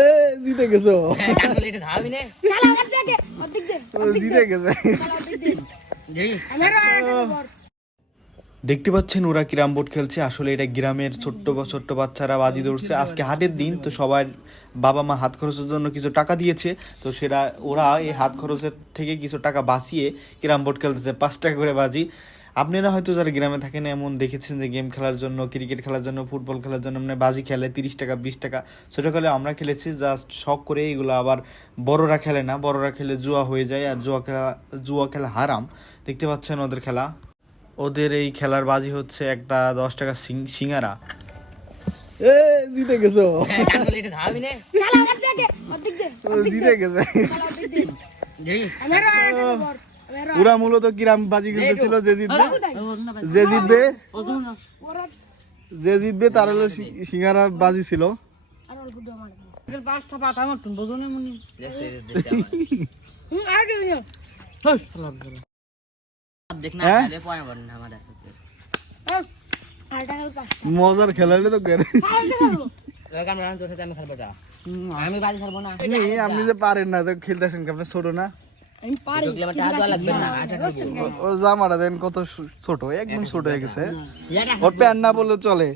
এ জিতে গেছো। জিতে বর দেখতে পাচ্ছেন ওরা কিরাম বোর্ড খেলছে। আসলে এটা গ্রামের ছোট্ট ছোট্ট বাচ্চারা বাজি ধরছে। আজকে হাটের দিন তো সবার বাবা মা হাত খরচের জন্য কিছু টাকা দিয়েছে। তো সেটা ওরা এই হাত খরচের থেকে কিছু টাকা বাঁচিয়ে কিরাম বোর্ড খেলতেছে। পাঁচ টাকা করে বাজি। আপনারা হয়তো যারা গ্রামে থাকেন এমন দেখেছেন যে গেম খেলার জন্য ক্রিকেট খেলার জন্য ফুটবল খেলার জন্য মানে বাজি খেলে তিরিশ টাকা বিশ টাকা ছোটোকালে আমরা খেলেছি জাস্ট শখ করে এগুলো আবার বড়রা খেলে না বড়রা খেলে জুয়া হয়ে যায় আর জুয়া খেলা জুয়া খেলা হারাম। দেখতে পাচ্ছেন ওদের খেলা। ওদের এই খেলার বাজি হচ্ছে একটা দশ টাকা সিং- সিঙ্গারা। জিতে গেছো। দে জিতে গেছে। পুরা মূলত কিরাম বাজি খেলতেছিল যে জিতবে যে জিতবে যে জিতবে তার হলো সিঙ্গারা বাজি ছিল। মনে। হ্যাঁ? মজার খেলা তো আমি খেলব টা আমি বাড়ি ছাড়বো না। আপনি আপনি যে পারেন না তো খেলতে আসেন আপনি ছোট না? জামাটা দেন কত ছোট একদম ছোট হয়ে গেছে। ইয়াটা ওর প্যান্ট না বললে চলে।